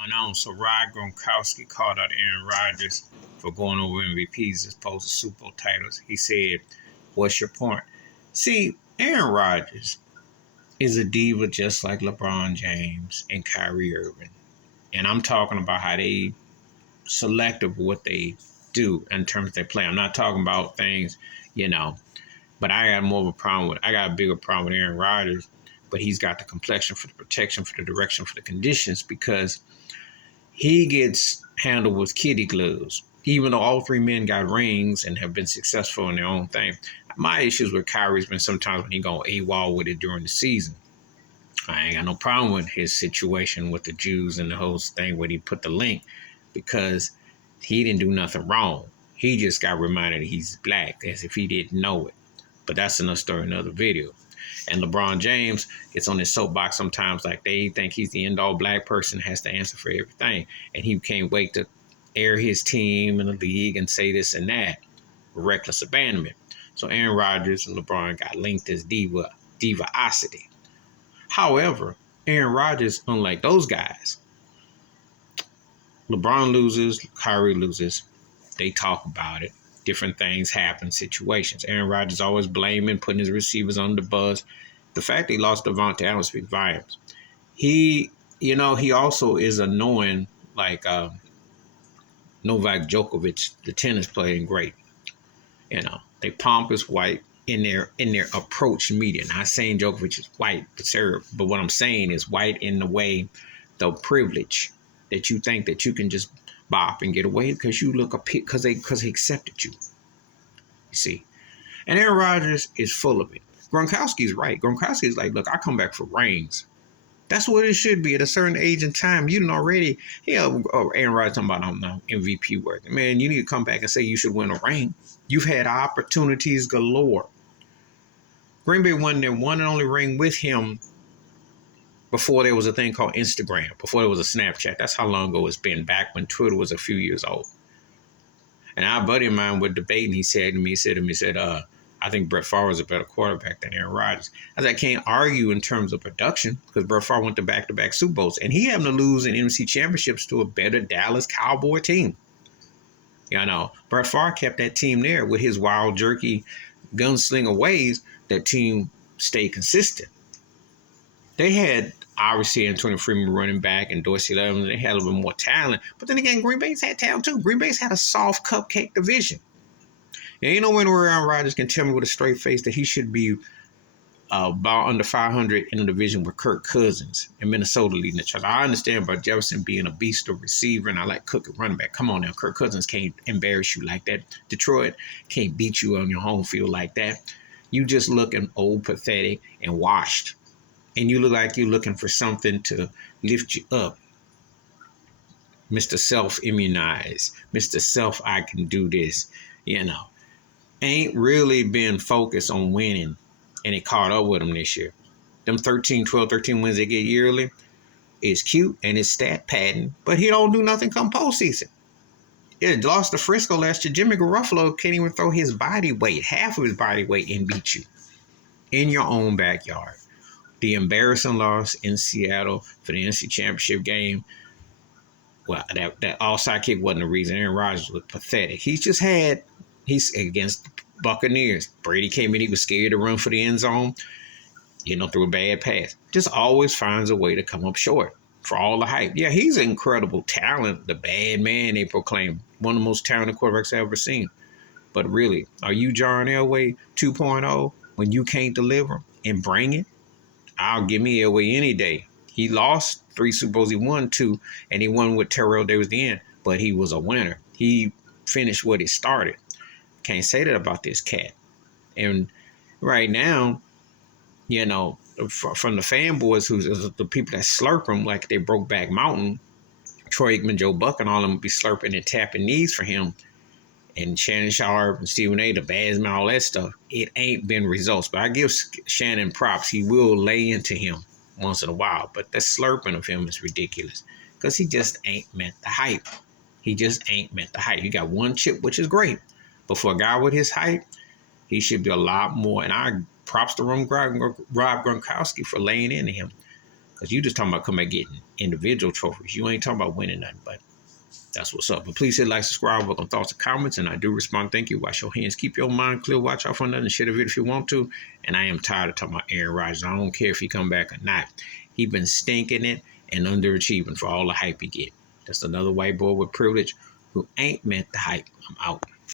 going on. So Rod Gronkowski called out Aaron Rodgers for going over MVPs as opposed to Super Bowl titles. He said, "What's your point?" See, Aaron Rodgers is a diva just like LeBron James and Kyrie Irving. And I'm talking about how they selective what they do in terms of their play. I'm not talking about things, you know, but I got a bigger problem with Aaron Rodgers, but he's got the complexion for the protection, for the direction, for the conditions, because he gets handled with kitty gloves. Even though all three men got rings and have been successful in their own thing. My issues with Kyrie's been sometimes when he go AWOL with it during the season. I ain't got no problem with his situation with the Jews and the whole thing where he put the link, because he didn't do nothing wrong. He just got reminded he's black as if he didn't know it. But that's another story, another video. And LeBron James gets on his soapbox sometimes like they think he's the end-all black person, has to answer for everything. And he can't wait to air his team in the league and say this and that. Reckless abandonment. So Aaron Rodgers and LeBron got linked as divaosity. However, Aaron Rodgers, unlike those guys, LeBron loses, Kyrie loses. They talk about it. Different things happen, situations. Aaron Rodgers always blaming, putting his receivers on the bus. The fact that he lost Devontae Adams speaks volumes. He also is annoying, like Novak Djokovic, the tennis player, great. They pompous white in their approach media. Not saying Djokovic is white, but what I'm saying is white in the way, the privilege that you think that you can just bop and get away because you look because he accepted you. You see, and Aaron Rodgers is full of it. Gronkowski's right. Gronkowski's like, look, I come back for rings. That's what it should be at a certain age and time. You didn't already, Aaron Rodgers talking about MVP work. Man, you need to come back and say you should win a ring. You've had opportunities galore. Green Bay won their one and only ring with him before there was a thing called Instagram, before there was a Snapchat. That's how long ago it's been, back when Twitter was a few years old. And our buddy of mine was debating. He said to me, I think Brett Favre is a better quarterback than Aaron Rodgers. I said, I can't argue in terms of production because Brett Favre went to back-to-back Super Bowls. And he happened to lose in NFC championships to a better Dallas Cowboy team. Brett Favre kept that team there with his wild, jerky, gunslinger ways. That team stayed consistent. They had, obviously, Antonio Freeman running back and Dorsey Levens. They had a little bit more talent. But then again, Green Bay's had talent too. Green Bay's had a soft cupcake division. And ain't no way where Aaron Rodgers can tell me with a straight face that he should be about under 500 in a division with Kirk Cousins and Minnesota leading the charge. I understand about Jefferson being a beast of receiver, and I like Cook at running back. Come on now, Kirk Cousins can't embarrass you like that. Detroit can't beat you on your home field like that. You just looking old, pathetic, and washed. And you look like you're looking for something to lift you up. Mr. Self-immunized. Mr. Self, I can do this. Ain't really been focused on winning. And it caught up with them this year. Them 12, 13 wins they get yearly is cute and it's stat padding, but he don't do nothing come postseason. It lost to Frisco last year. Jimmy Garoppolo can't even throw his body weight, half of his body weight, and beat you in your own backyard. The embarrassing loss in Seattle for the NFC Championship game. Well, that offside kick wasn't the reason. Aaron Rodgers was pathetic. He's against the Buccaneers. Brady came in, he was scared to run for the end zone, threw a bad pass. Just always finds a way to come up short for all the hype. Yeah, he's an incredible talent, the bad man they proclaim. One of the most talented quarterbacks I've ever seen. But really, are you John Elway 2.0 when you can't deliver and bring it? I'll give me Elway any day. He lost 3 Super Bowls, he won 2, and he won with Terrell Davis at the end. But he was a winner. He finished what he started. Can't say that about this cat. And right now, from the fanboys, who's the people that slurp him like they broke back Mountain, Troy Aikman, Joe Buck, and all of them be slurping and tapping knees for him. And Shannon Sharp and Stephen A., the Badsman, all that stuff. It ain't been results. But I give Shannon props. He will lay into him once in a while. But the slurping of him is ridiculous because he just ain't met the hype. He just ain't met the hype. He got one chip, which is great. But for a guy with his height, he should be a lot more. And I props to Rob Gronkowski for laying into him. Because you just talking about coming back getting individual trophies. You ain't talking about winning nothing, but that's what's up. But please hit like, subscribe, work on thoughts and comments, and I do respond. Thank you. Wash your hands. Keep your mind clear. Watch out for nothing. Share the video if you want to. And I am tired of talking about Aaron Rodgers. I don't care if he come back or not. He been stinking it and underachieving for all the hype he get. That's another white boy with privilege who ain't meant the hype. I'm out.